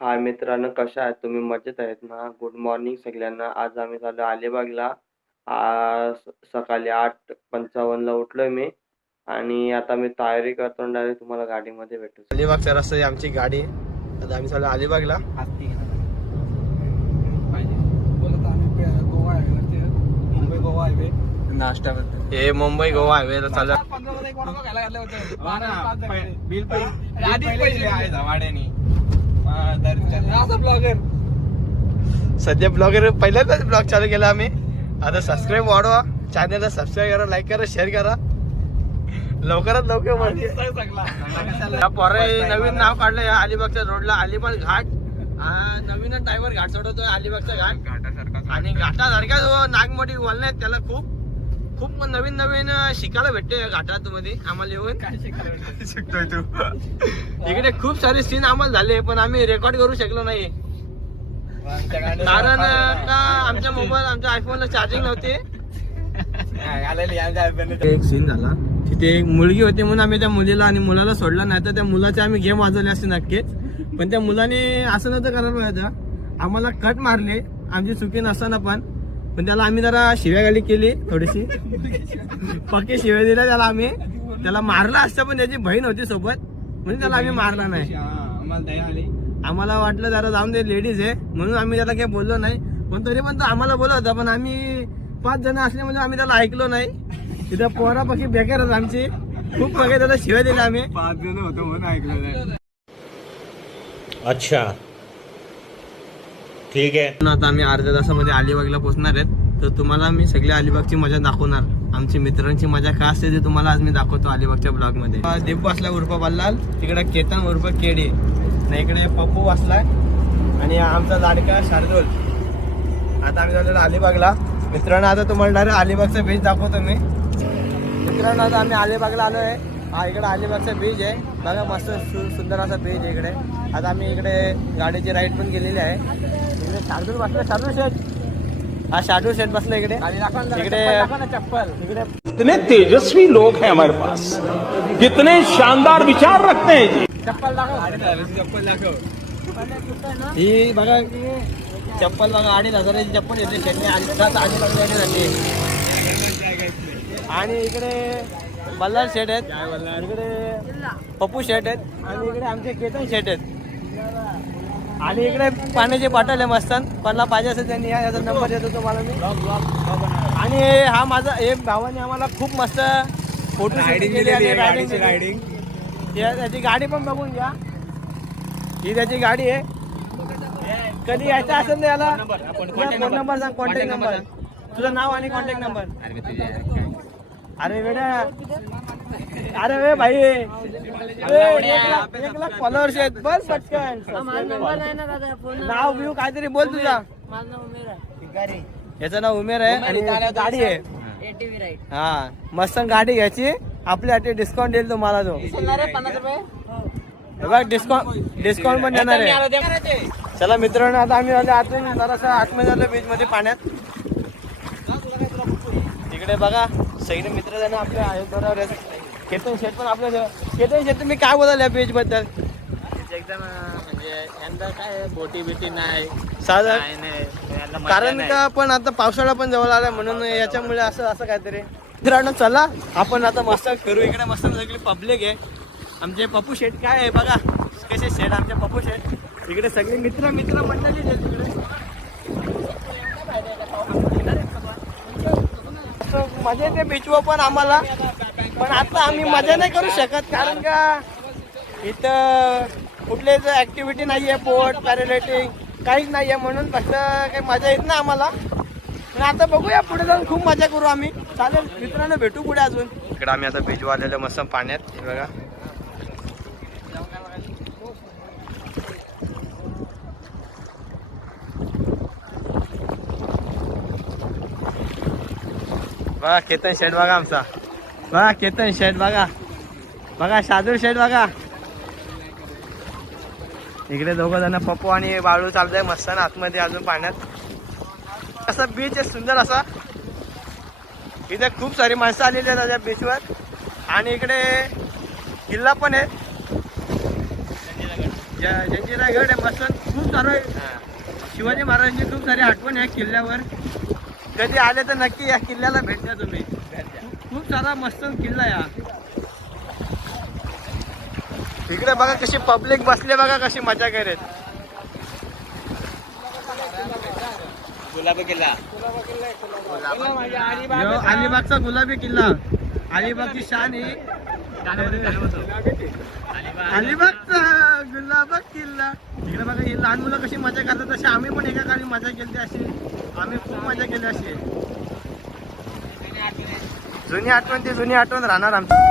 हाय मित्रांनो, कशा आहेत तुम्ही? मजेत आहेत ना? गुड मॉर्निंग सगळ्यांना. आज आम्ही चाललो अलिबागला. सकाळी 8:55 ला उठलोय मी आणि आता मी तयारी करतो आणि डायरेक्ट तुम्हाला गाडीमध्ये भेटू. अलिबागच्या रस्त्याची आमची गाडी. आता आम्ही चाललो अलिबागला. मुंबई गोवा हायवे नाश्ता हे मुंबई गोवा हायवे चालू. सध्या ब्लॉगर पहिल्यांदाच ब्लॉग चालू केला आम्ही. आता सबस्क्राईब वाढवा, चॅनलला सबस्क्राईब करा, लाईक करा, शेअर करा. लवकरात लवकर नवीन नाव काढलं या अलिबागच्या रोडला, अलिबाग घाट. नवीनच ड्रायव्हर घाट चढवतोय अलिबागचा घाट. आणि घाटासारख्या जो नागमोडी वळण आहेत त्याला खूप खूप नवीन नवीन शिकायला भेटते या घाटात मध्ये आम्हाला येऊन. काय शिकतोय तू? इकडे खूप सारे सीन आम्हाला झाले पण आम्ही रेकॉर्ड करू शकलो नाही कारण का आमच्या मोबाईल आमच्या आयफोनला चार्जिंग नव्हते. एक सीन झाला तिथे एक मुलगी होती म्हणून आम्ही त्या मुलीला आणि मुलाला सोडलं नाही तर त्या मुलाचे आम्ही गेम वाजवले असते नक्कीच. पण त्या मुलाने असं नव्हतं करायला पाहिजे. आम्हाला कट मारले आमची चुकी नसताना पण त्याला आम्ही जरा शिव्यागाली केली थोडीशी. पक्के शिव्या दिल्या त्याला आम्ही. त्याला मारला असतं पण त्याची बहीण होती सोबत म्हणून त्याला आम्ही मारला नाही. आम्हाला वाटलं जरा जाऊन दे लेडीज आहे म्हणून आम्ही त्याला काही बोललो नाही. पण तरी पण तो आम्हाला बोलत होता पण आम्ही 5 जण असले म्हणजे आम्ही त्याला ऐकलो नाही. तिथं पोरापैकी बेकार होत आमची. खूप बघा त्याला शिव्या दिल्या आम्ही. 5 जण होतो म्हणून ऐकलं नाही. अच्छा ठीक आहे. आता आम्ही अर्ध्या तासामध्ये अलिबागला पोहोचणार आहेत तर तुम्हाला मी सगळ्या अलिबागची मजा दाखवणार. आमची मित्रांची मजा काय असते ते तुम्हाला आज मी दाखवतो अलिबागच्या ब्लॉग मध्ये. देव बसला उर्फ बल्लाल, तिकडे केतन उर्फ केडी, इकडे पप्पू बसलाय आणि आमचा लाडका शार्दूल. आता आम्ही झालेलो अलिबागला. मित्रांनो आता तुम्हाला डायरेक्ट अलिबागचा बीच दाखवतो मी. मित्रांनो आता आम्ही अलिबागला आलो आहे. हा इकडे अलिबागचा बीच आहे बघा, मस्त सुंदर असा बीच आहे इकडे. आता आम्ही इकडे गाडीची राईड पण केलेली आहे. इकडे शार्दूल बसला, शार्दूल शेठ. हा शार्दूल शेठ बसला इकडे. इकडे चप्पल. इकडे कितने तेजस्वी लोग हैं हमारे पास, कितने शानदार विचार रखते हैं जी. चप्पल दाखव. चप्पल दाखव. ही बघा चप्पल बघा 2,500ची चप्पल येते शेटने. आणि इकडे बल्लाल शेट आहेत, इकडे पप्पू शेट आहेत आणि इकडे आमचे केतन शेट आहेत. आणि इकडे पाण्याची बॉटल आहे मस्त. कोणाला पाहिजे असेल त्यांनी याचा नंबर देतो तुम्हाला मी. आणि हा माझा एक भावाने आम्हाला खूप मस्त फोटो केली आणि रायडिंग. त्याची गाडी पण बघून घ्या. ही त्याची गाडी आहे. कधी यायचं असेल ना याला फोन नंबर सांग, कॉन्टॅक्ट नंबर, तुझं नाव आणि कॉन्टॅक्ट नंबर. अरे वेड्या, अरे वे भाई 1,00,000 फॉलोअर्स आहेत. बस पटकन नाव बिव काहीतरी बोल तुझा. याचं नाव उमेर आहे आणि गाडी आहे. हा मस्त गाडी घ्यायची आपल्यासाठी. डिस्काउंट देईल तुम्हाला तो. 50 रुपये डिस्काउंट पण देणार आहे. चला मित्रांनो आता आम्ही आलो जरासा आतमध्ये आलो बीच मध्ये पाण्यात. इकडे बघा सगळे मित्र जण आपले आहेत बरोबर. केतन शेठ पण आपल्या. केतन शेठ तुम्ही काय बोलाल या बीच बद्दल? एकदम म्हणजे यंदा काय बोटी बिटी नाही साधं कारण का पण आता पावसाळा पण जवळ आला म्हणून याच्यामुळे असं काहीतरी. मित्रांनो चला आपण आता मस्त करू. इकडे मस्त सगळी पब्लिक आहे. आमचे पप्पू शेठ काय आहे बघा कसे शेठ आमचे पप्पू शेठ. इकडे सगळे मित्र मंडळी आहेत तिकडे. मजा येते बीचवर पण आम्हाला. पण आता आम्ही मजा नाही करू शकत कारण का इथं कुठलेच ऍक्टिव्हिटी नाही आहे. बोट पॅराग्लायडिंग काहीच नाही आहे म्हणून फक्त काही मजा येत ना आम्हाला. पण आता बघूया पुढे जाऊन खूप मजा करू आम्ही. चालेल मित्रांनो भेटू पुढे अजून. इकडे आम्ही आता बीचवर आलेलो मस्त पाण्यात. हे बघा बघा केतन शेठ बघा आमचा. बघा केतन शेठ बघा. बघा शार्दूल शेठ बघा. इकडे 2 जण पप्पू आणि बाळू चालतंय मस्त ना आतमध्ये अजून पाण्यात. असा बीच आहे सुंदर असा. इथे खूप सारी माणसं आलेली आहेत त्या बीचवर. आणि इकडे किल्ला पण आहे जंजिरा गड आहे मस्त. खूप सारं शिवाजी महाराजांची खूप सारी आठवण आहे किल्ल्यावर. कधी आले तर नक्की या किल्ल्याला भेट द्या तुम्ही. खूप सारा मस्त किल्ला या. इकडे बघा कशी पब्लिक बसले, बघा कशी मजा करत. गुलाबी किल्ला अलिबागचा गुलाबी किल्ला. अलिबागची शान ही अलिबागचा गुलाबी किल्ला. इकडे बघा ही लहान मुलं कशी मजा करतात, तशी आम्ही पण एका काळी मजा केली अशी. आम्ही खूप मजा केली अशी. जुनी आठवण ती जुनी आठवण राहणार आमची.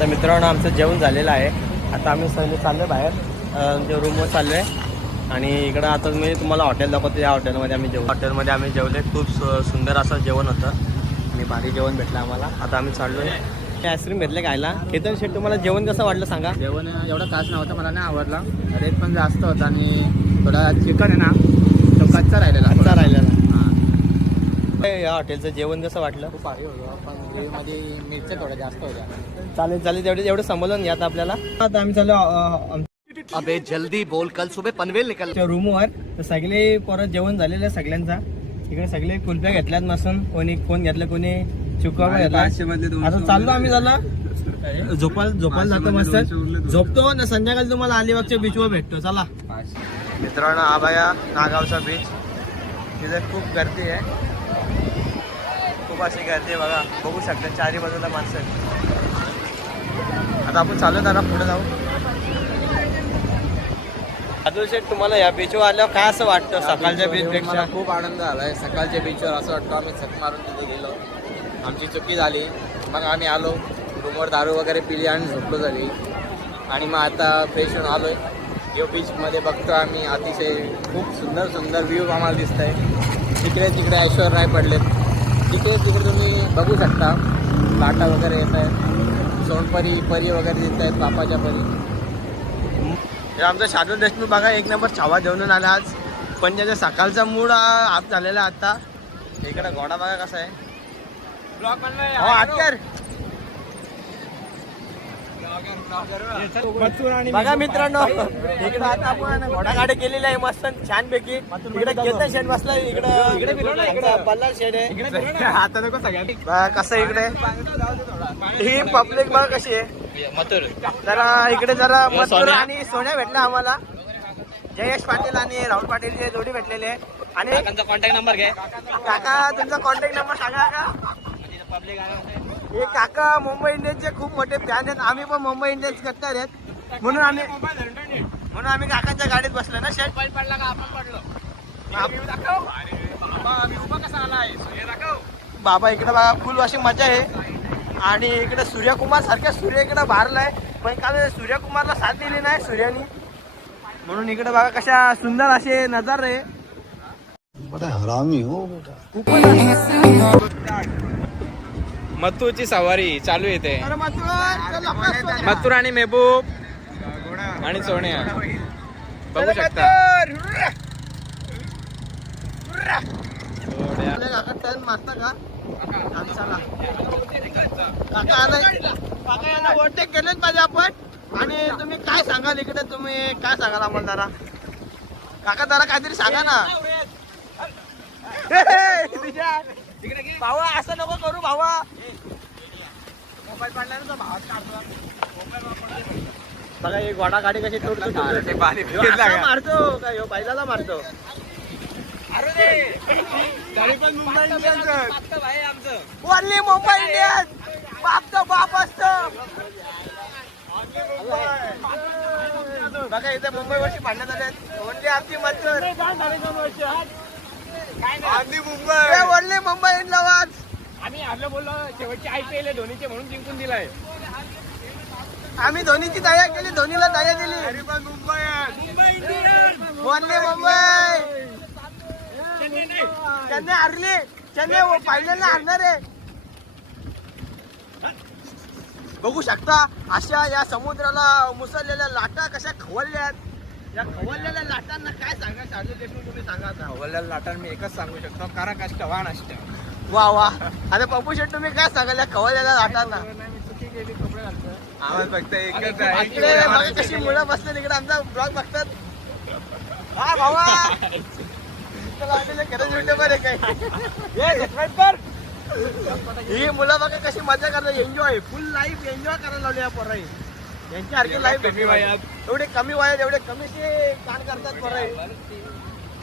तर मित्रांनो आमचं जेवण झालेलं आहे. आता आम्ही सगळे चाललो बाहेर म्हणजे रूमवर चाललो आहे. आणि इकडं आता मी तुम्हाला हॉटेल दाखवतो. या हॉटेलमध्ये आम्ही जेवले. खूप सुंदर असं जेवण होतं आणि भारी जेवण भेटलं आम्हाला. आता आम्ही चाललो आहे. आईस्क्रीम घेतले खायला. केतन शेठ तुम्हाला जेवण कसं वाटलं सांगा. जेवण एवढं खास नव्हतं, मला नाही आवडला. रेट पण जास्त होता आणि थोडा चिकन आहे ना तो कच्चा राहिलेला. या हॉटेलचं जेवण कसं वाटलं. खूप भारी होतं, पण ग्रेव्हीमध्ये मिरच्या थोड्या जास्त होत्या. चालेल एवढं समजून घ्या. आता आपल्याला आता आम्ही चाललो अबे जल्दी बोल, कल सुबह पनवेल निकल. रूमवर. तर सगळे परत जेवण झालेलं आहे सगळ्यांचा. इकडे सगळे कुल्फ्या घेतल्यात नसून कोण घेतलं कोणी चुका घेतला. आता चाललो आम्ही झाला झोपायला जातो. मस्त झोपतो ना. संध्याकाळी तुम्हाला अलिबागच्या बीचवर भेटतो. चला मित्रांनो, हा बघा नागावचा बीच. तिथे खूप गर्दी आहे, खूप अशी गर्दी आहे बघा. बघू शकता चारी बाजूला माणसं. आता आपण चालू जरा पुढे जाऊ. अजून शेठ तुम्हाला या बीचवर आल्यावर काय असं वाटतं सकाळच्या बीचपेक्षा. मला खूप आनंद झाला आहे. सकाळच्या बीचवर असं वाटतं आम्ही छत मारून तिथे गेलो. आमची चुकी झाली, मग आम्ही आलो रूमवर, दारू वगैरे पिली आणि झोपलो झाली. आणि मग आता फ्रेश होऊन आलो आहे. यो बीचमध्ये बघतो आम्ही अतिशय खूप सुंदर सुंदर व्ह्यू आम्हाला दिसत आहे. तिकडे ऐश्वर राय पडलेत. तिकडे तुम्ही बघू शकता लाटा वगैरे येत आहेत. सोनपरी परी वगैरे दिसत आहेत, बापाच्या परी. आमचा शार्दूल देशमुख बघा एक नंबर छावा जेवण आला आज. पण त्याचा सकाळचा मूड आप झालेला आता. इकडे घोडा बघा कसा आहे. बघा मित्रांनो, इकडे आता आपण घोडा गाडी केलेली आहे मस्त छानपैकी. इकडे केतन शेड बसला. इकडे बल्लाल शेड आहे. आता नको सगळ्यांनी कसं इकडे ही पब्लिक बघा कशी आहे. जरा इकडे जरा मथुर आणि सोन्या भेटला आम्हाला. जयेश पाटील आणि राहुल पाटील जे जोडी भेटलेले आहे. आणि कॉन्टॅक्ट नंबर घे काका, तुमचा कॉन्टॅक्ट नंबर सांगा का. हे काका मुंबई इंडियन्सचे खूप मोठे फॅन आहेत. आम्ही पण मुंबई इंडियन्स करणार आहेत, म्हणून आम्ही काकांच्या गाडीत बसलो ना शेट. पडला का आपण पडलो. बाबा इकडे बघा फुल अशी मजा आहे. आणि इकडे सूर्यकुमार सारख्या सूर्य इकडे भारलाय, पण काल सूर्यकुमारला साथ दिली नाही सूर्यानी. म्हणून इकडे बघा कशा सुंदर असे नजारे. हरामी हो बेटा. मथुरची सवारी चालू येते. मथुर आणि मेहबूब आणि सोन्या बघू शकता. मस्त का काका यांना ओव्हरटेक केलेच पाहिजे आपण. आणि तुम्ही काय सांगाल इकडे, तुम्ही काय सांगाल आम्हाला जरा. काका जरा काहीतरी सांगा ना. भावा असं नको करू भावा. मोबाईल पडला ना बघा ही घोडा गाडी कशी तोडतो. मारतो का ह्यो बैलाला मारतो. तरी पण Mumbai Indians only Mumbai Indians. बाप तो बाप असतो बघा. इथे मुंबई वर्षी भांडण्यात आले. ओनली आमची मथुर. Only Mumbai Indians. आम्ही आपलं बोललो शेवटची IPL धोनीचे म्हणून जिंकून दिलाय. आम्ही धोनीची दया केली, धोनीला दया दिली. ओनली मुंबई. चेन्नई हरली. चेन्नई फायनलला हरणार आहे. बघू शकता अशा या समुद्राला मुसळलेल्या लाटा कशा खवलल्यात. या खवललेल्या लाटांना काय सांगा शार्दूल देशमुख, तुम्ही सांगा आता. खवललेल्या लाटांना मी एकच सांगू शकतो, करा कष्ट वाण असतं. वा वा. आता पप्पू शेट तुम्ही काय सांगाल या खवललेल्या लाटांना? मी चुकी केली, कपडे घालतो. आवाज फक्त एकच आहे. इकडे बघा कशी मुलं बसले तिकडे आमचा ब्लॉग बघतात. हा भावा खरंच युट्यूबर आहे काय. ही मुलं बघा कशी मजा करतात, एन्जॉय फुल लाईफ एन्जॉय करायला लावली या पोराई. यांच्यासारखी लाईफ एवढे कमी वयात एवढे कमी ते कांड करतात पोराई.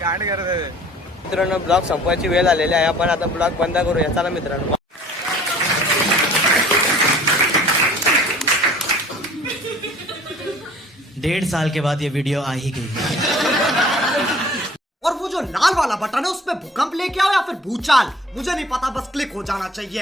कांड करत. मित्रांनो ब्लॉग संपवायची वेळ आलेली आहे, आपण आता ब्लॉग बंद करूया. चला मित्रांनो. 1.5 साल के बाद ये वीडियो आ ही गई। और वो जो लाल वाला बटन है उसमें भूकंप लेके आओ या फिर भूचाल, मुझे नहीं पता, बस क्लिक हो जाना चाहिए।